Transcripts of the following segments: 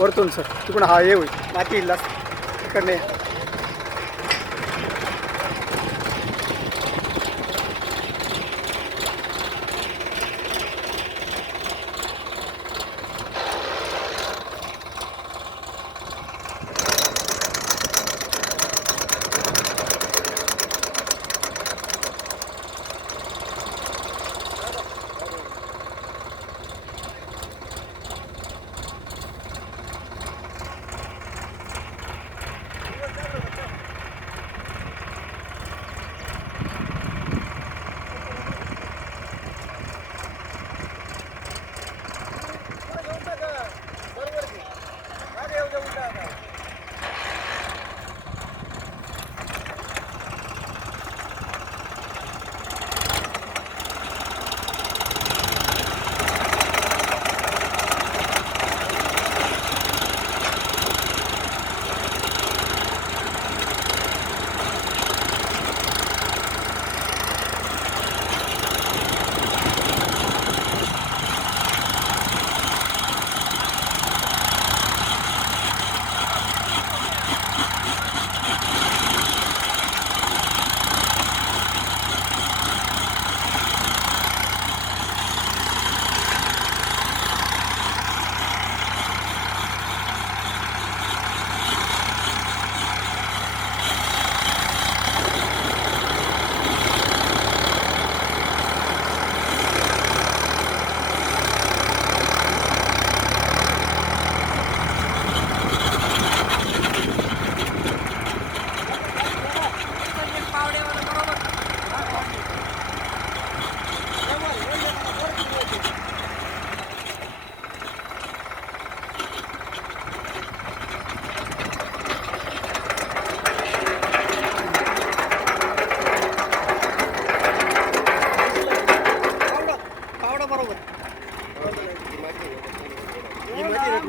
वरतून सर तिकडून हा ये होईल माती इल्ला इकडने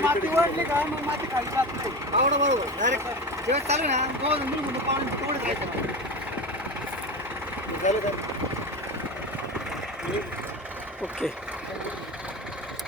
माती वाढली का मग माती खाली जात नाही पावडा बरोबर डायरेक्ट जेव्हा चालू ना दोन म्हणून पावडा तेवढंच घ्यायचं झालं का ओके